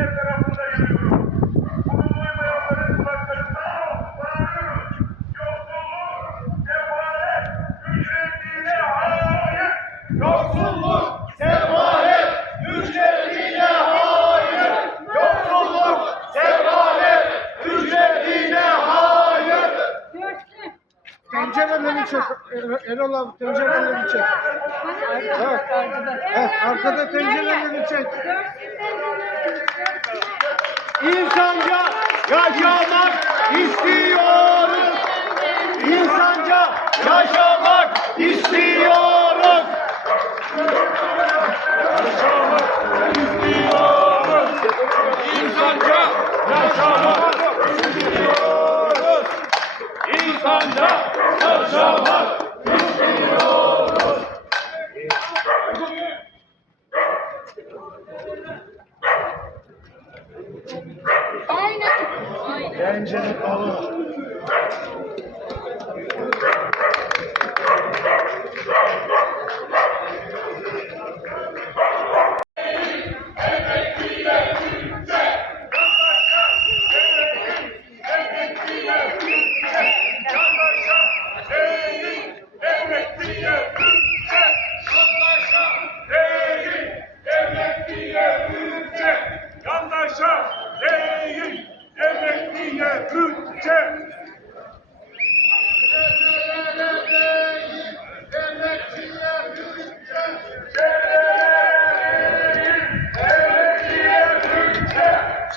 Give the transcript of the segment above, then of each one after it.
diğer tarafında yanıyorum. Bunu duymayanların. Yoksulluk, sefalet, ücretliğine hayır. Yoksulluk, sefalet, ücretliğine hayır. Yoksulluk, sefalet, ücretliğine hayır. Tencereleri çek. Erol abi tencereleri çek. Bak, Arkada tencereleri çek. İnsanca yaşamak istiyoruz. İnsanca yaşamak istiyoruz. Yaşamak istiyoruz. İnsanca yaşamak istiyoruz. İnsanca yaşamak Alı. Yandaşa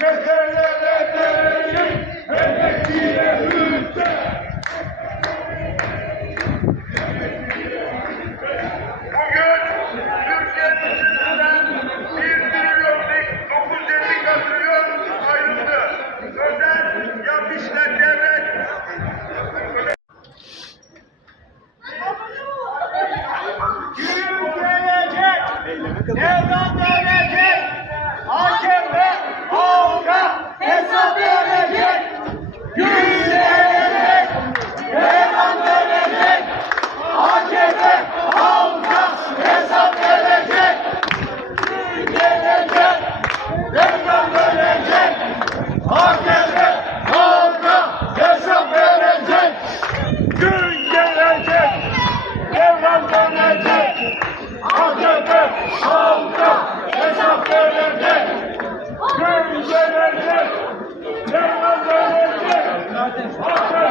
Bütçe. Bugün Türkiye'nin içinden 1 milyon 950 katrilyon ayrıldı. Hesap verecek. Gün gelecek, devran dönecek. AKP halka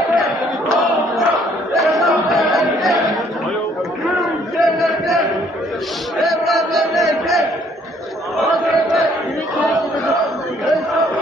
hesap verecek. Gün gelecek, devran dönecek. AKP hesap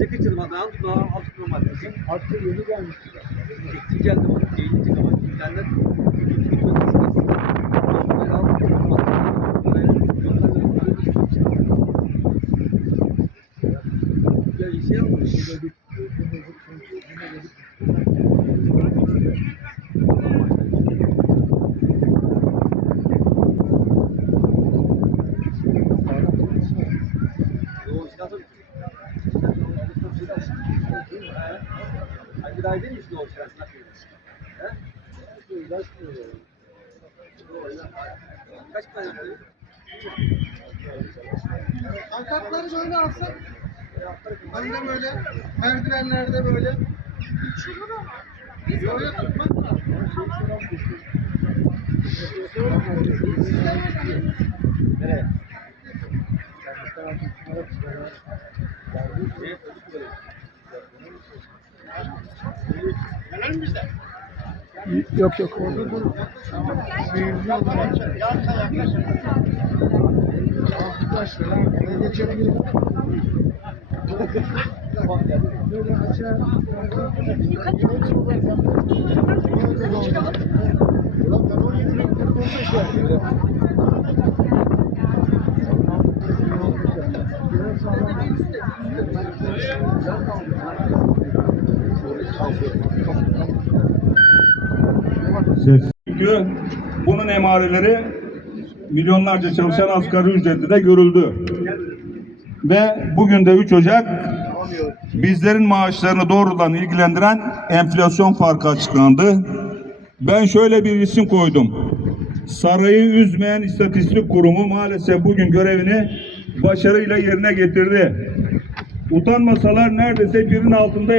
Daha alt tutmamak. Hatta yeni gelmişti. Çekti geldi bana. Gelince ama internet. Ya işe yapmış. O işten sonra Hadi daha değil misin o işten sonra? He? Kaç tane yaptın? Antakları böyle alsak. Hani de böyle merdivenlerde böyle. Yok yok tutmaz da. Nereye? Yok yok orada dur. Seyirci olacak. Arkadaşlar ne geçebilir? Böyle aşağı. Yukarı. Çünkü bunun emareleri milyonlarca çalışan asgari ücretli de görüldü. Ve bugün de 3 Ocak bizlerin maaşlarını doğrudan ilgilendiren enflasyon farkı açıklandı. Ben şöyle bir isim koydum. Sarayı üzmeyen istatistik kurumu maalesef bugün görevini başarıyla yerine getirdi. Utanmasalar neredeyse birinin altında